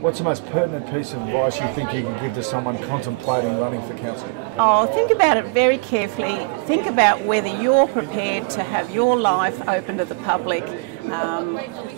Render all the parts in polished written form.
What's the most pertinent piece of advice you think you can give to someone contemplating running for council? Oh, think about it very carefully. Think about whether you're prepared to have your life open to the public.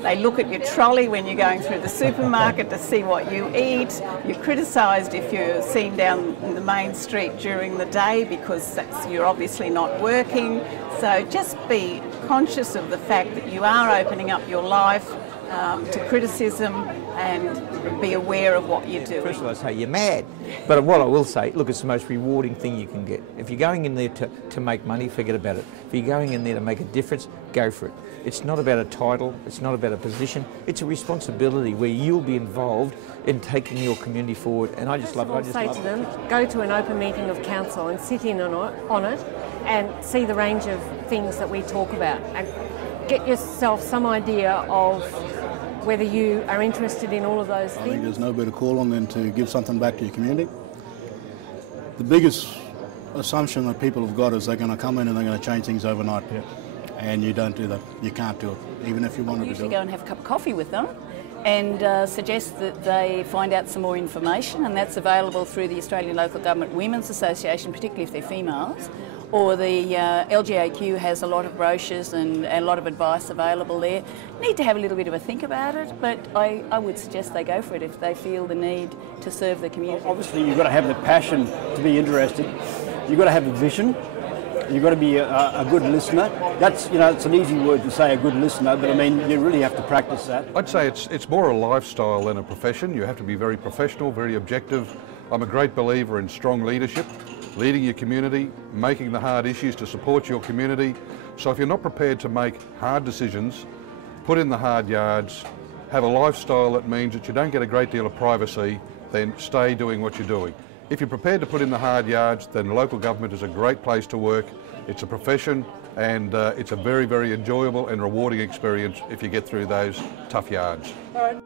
They look at your trolley when you're going through the supermarket to see what you eat. You're criticised if you're seen down in the main street during the day because you're obviously not working. So just be conscious of the fact that you are opening up your life to criticism and be aware of what you're doing. First of all, I say you're mad. But what I will say, look, it's the most rewarding thing you can get. If you're going in there to make money, forget about it. If you're going in there to make a difference, go for it. It's not about a title, it's not about a position, it's a responsibility where you'll be involved in taking your community forward, and I just love it. I just say to them, go to an open meeting of council and sit in on it and see the range of things that we talk about and get yourself some idea of whether you are interested in all of those things. I think there's no better call on than to give something back to your community. The biggest assumption that people have got is they're going to come in and they're going to change things overnight. Yeah. And you don't do that. You can't do it, even if you wanted to do it. Usually go and have a cup of coffee with them and suggest that they find out some more information, and that's available through the Australian Local Government Women's Association, particularly if they're females, or the LGAQ has a lot of brochures and a lot of advice available there. Need to have a little bit of a think about it, but I would suggest they go for it if they feel the need to serve the community. Obviously you've got to have the passion to be interested, you've got to have a vision, you've got to be a good listener. That's, you know, it's an easy word to say, a good listener, but I mean, you really have to practice that. I'd say it's more a lifestyle than a profession. You have to be very professional, very objective. I'm a great believer in strong leadership, leading your community, making the hard issues to support your community. So if you're not prepared to make hard decisions, put in the hard yards, have a lifestyle that means that you don't get a great deal of privacy, then stay doing what you're doing. If you're prepared to put in the hard yards, then local government is a great place to work. It's a profession, and it's a very, very enjoyable and rewarding experience if you get through those tough yards. All right.